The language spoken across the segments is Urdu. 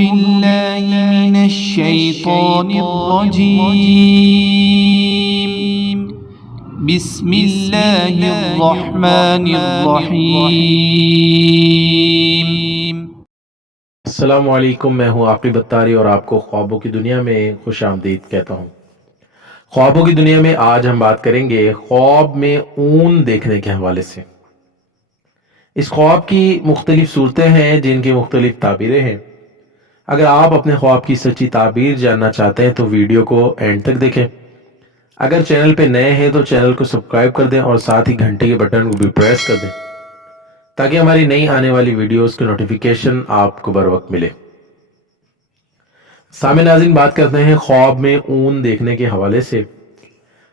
بالله من الشيطان الرجيم بسم الله الرحمن الرحيم۔ السلام علیکم، میں ہوں عاقب اتاری اور آپ کو خوابوں کی دنیا میں خوش آمدید کہتا ہوں۔ خوابوں کی دنیا میں آج ہم بات کریں گے خواب میں اون دیکھنے کے حوالے سے۔ اس خواب کی مختلف صورتیں ہیں جن کی مختلف تعبیریں ہیں۔ اگر آپ اپنے خواب کی سچی تعبیر جاننا چاہتے ہیں تو ویڈیو کو اینڈ تک دیکھیں۔ اگر چینل پہ نئے ہیں تو چینل کو سبسکرائب کر دیں اور ساتھ ہی گھنٹے کے بٹن کو بھی پریس کر دیں تاکہ ہماری نئی آنے والی ویڈیوز کی نوٹیفیکیشن آپ کو بر وقت ملے۔ سامع ناظرین، بات کرتے ہیں خواب میں اون دیکھنے کے حوالے سے۔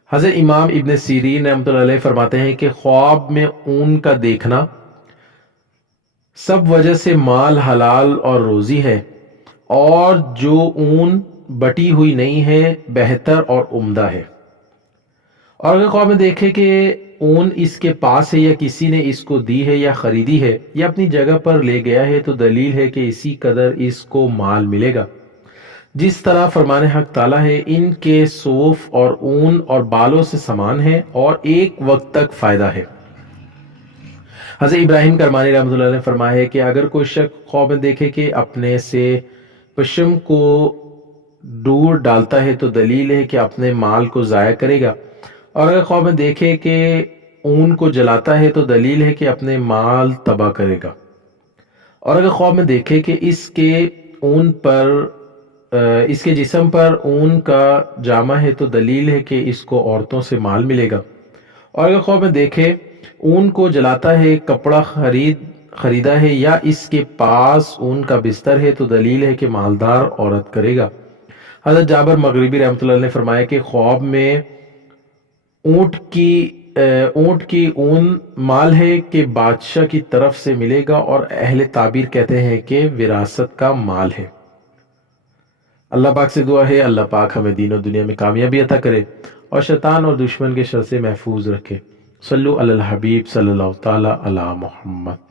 حضرت امام ابن سیرین رحمۃ اللہ علیہ فرماتے ہیں کہ خواب میں اون کا دیکھنا سب وجہ سے مال حلال اور روزی ہے، اور جو اون بٹی ہوئی نہیں ہے بہتر اور عمدہ ہے۔ اور اگر خواب میں دیکھے کہ اون اس کے پاس ہے یا کسی نے اس کو دی ہے یا خریدی ہے یا اپنی جگہ پر لے گیا ہے تو دلیل ہے کہ اسی قدر اس کو مال ملے گا، جس طرح فرمان حق تعالیٰ ہے ان کے صوف اور اون اور بالوں سے سامان ہے اور ایک وقت تک فائدہ ہے۔ حضرت ابراہیم کرمانی رحمۃ اللہ علیہ نے فرمایا ہے کہ اگر کوئی شخص خواب میں دیکھے کہ اپنے سے پشم کو دور ڈالتا ہے تو دلیل ہے کہ اپنے مال کو ضائع کرے گا، اور اگر خواب میں دیکھے کہ اون کو جلاتا ہے تو دلیل ہے کہ اپنے مال تباہ کرے گا، اور اگر خواب میں دیکھے کہ اس کے جسم پر اون کا جامہ ہے تو دلیل ہے کہ اس کو عورتوں سے مال ملے گا، اور اگر خواب میں دیکھے اون کو جلاتا ہے، کپڑا خریدا ہے یا اس کے پاس اون کا بستر ہے تو دلیل ہے کہ مالدار عورت کرے گا۔ حضرت جابر مغربی رحمۃ اللہ نے فرمایا کہ خواب میں اونٹ کی اون مال ہے کہ بادشاہ کی طرف سے ملے گا، اور اہل تعبیر کہتے ہیں کہ وراثت کا مال ہے۔ اللہ پاک سے دعا ہے اللہ پاک ہمیں دین و دنیا میں کامیابی عطا کرے اور شیطان اور دشمن کے شر سے محفوظ رکھے۔ صلو علی الحبیب صلی اللہ تعالی علی محمد۔